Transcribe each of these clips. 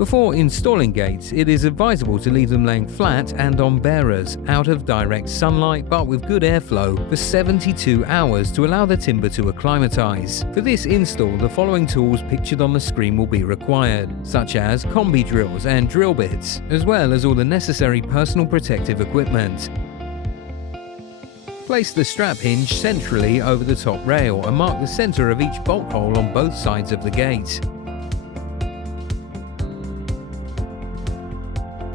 Before installing gates, it is advisable to leave them laying flat and on bearers, out of direct sunlight but with good airflow, for 72 hours to allow the timber to acclimatize. For this install, the following tools pictured on the screen will be required, such as combi drills and drill bits, as well as all the necessary personal protective equipment. Place the strap hinge centrally over the top rail and mark the center of each bolt hole on both sides of the gate.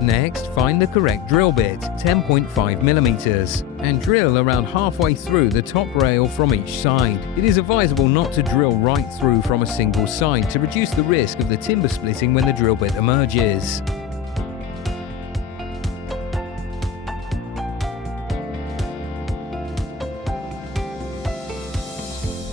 Next, find the correct drill bit, 10.5mm, and drill around halfway through the top rail from each side. It is advisable not to drill right through from a single side to reduce the risk of the timber splitting when the drill bit emerges.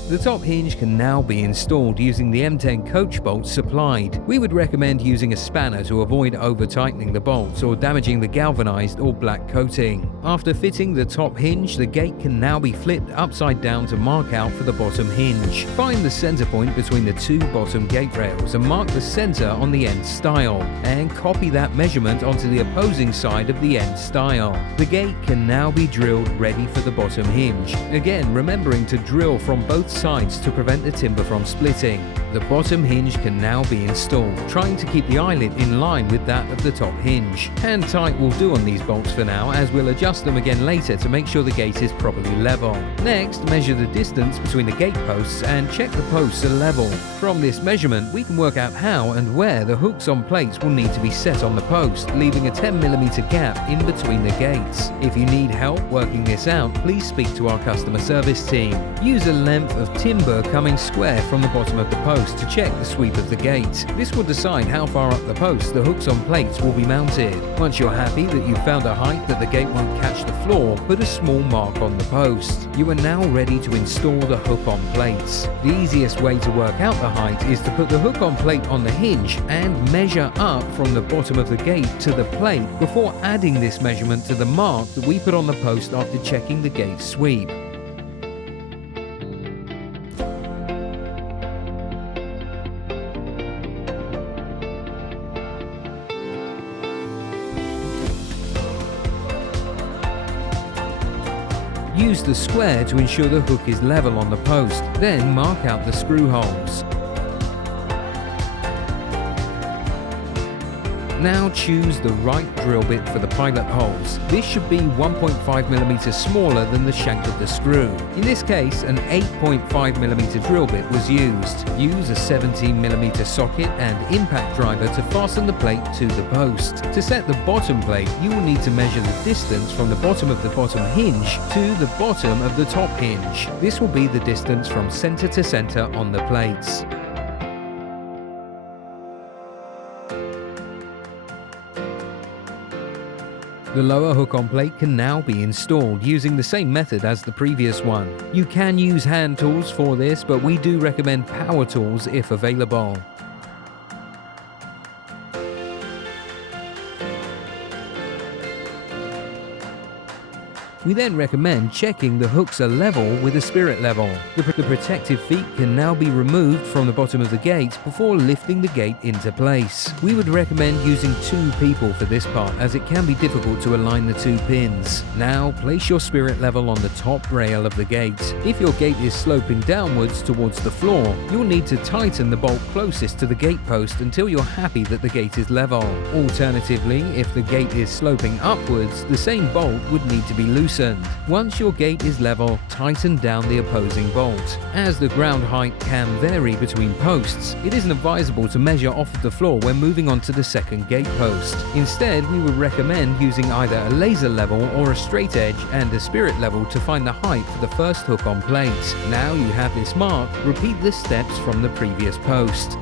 The top hinge can now be installed using the M10 coach bolts supplied. We would recommend using a spanner to avoid over-tightening the bolts or damaging the galvanized or black coating. After fitting the top hinge, the gate can now be flipped upside down to mark out for the bottom hinge. Find the center point between the two bottom gate rails and mark the center on the end stile, and copy that measurement onto the opposing side of the end stile. The gate can now be drilled ready for the bottom hinge. Again, remembering to drill from both sides to prevent the timber from splitting. The bottom hinge can now be installed, trying to keep the eyelet in line with that of the top hinge. Hand tight will do on these bolts for now, as we'll adjust them again later to make sure the gate is properly level. Next, measure the distance between the gate posts and check the posts are level. From this measurement, we can work out how and where the hooks on plates will need to be set on the post, leaving a 10mm gap in between the gates. If you need help working this out, please speak to our customer service team. Use a length of timber coming square from the bottom of the post to check the sweep of the gate. This will decide how far up the post the hooks on plates will be mounted. Once you're happy that you've found a height that the gate won't catch the floor, put a small mark on the post. You are now ready to install the hook on plates. The easiest way to work out the height is to put the hook on plate on the hinge and measure up from the bottom of the gate to the plate before adding this measurement to the mark that we put on the post after checking the gate sweep. Use the square to ensure the hook is level on the post, then mark out the screw holes. Now choose the right drill bit for the pilot holes. This should be 1.5mm smaller than the shank of the screw. In this case, an 8.5mm drill bit was used. Use a 17mm socket and impact driver to fasten the plate to the post. To set the bottom plate, you will need to measure the distance from the bottom of the bottom hinge to the bottom of the top hinge. This will be the distance from center to center on the plates. The lower hook on plate can now be installed using the same method as the previous one. You can use hand tools for this, but we do recommend power tools if available. We then recommend checking the hooks are level with a spirit level. The protective feet can now be removed from the bottom of the gate before lifting the gate into place. We would recommend using 2 people for this part, as it can be difficult to align the 2 pins. Now place your spirit level on the top rail of the gate. If your gate is sloping downwards towards the floor, you'll need to tighten the bolt closest to the gate post until you're happy that the gate is level. Alternatively, if the gate is sloping upwards, the same bolt would need to be loosened. Once your gate is level, tighten down the opposing bolt. As the ground height can vary between posts, it isn't advisable to measure off of the floor when moving on to the second gate post. Instead, we would recommend using either a laser level or a straight edge and a spirit level to find the height for the first hook on plate. Now you have this mark, repeat the steps from the previous post.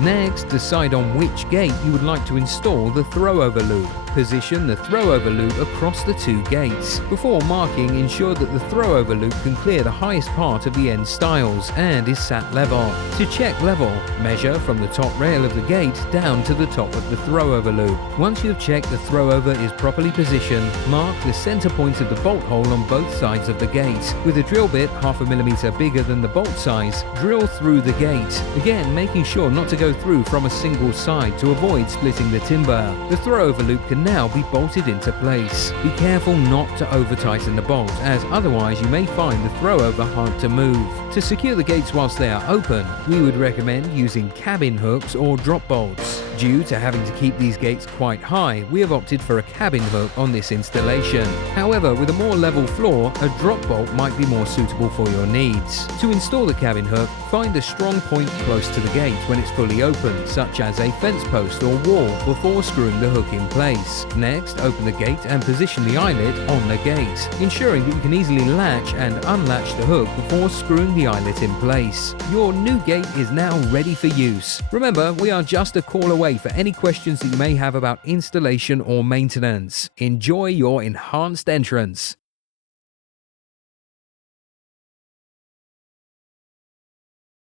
Next, decide on which gate you would like to install the throw-over loop. Position the throw-over loop across the two gates. Before marking, ensure that the throw-over loop can clear the highest part of the end stiles and is sat level. To check level, measure from the top rail of the gate down to the top of the throw-over loop. Once you have checked the throw-over is properly positioned, mark the center point of the bolt hole on both sides of the gate. With a drill bit 0.5 millimeter bigger than the bolt size, drill through the gate, again making sure not to go through from a single side to avoid splitting the timber. The throw-over loop can now be bolted into place. Be careful not to over-tighten the bolt, as otherwise you may find the throw-over hard to move. To secure the gates whilst they are open, we would recommend using cabin hooks or drop bolts. Due to having to keep these gates quite high, we have opted for a cabin hook on this installation. However, with a more level floor, a drop bolt might be more suitable for your needs. To install the cabin hook, find a strong point close to the gate when it's fully open, such as a fence post or wall, before screwing the hook in place. Next, open the gate and position the eyelet on the gate, ensuring that you can easily latch and unlatch the hook before screwing the eyelet in place. Your new gate is now ready for use. Remember, we are just a call away for any questions that you may have about installation or maintenance. Enjoy your enhanced entrance.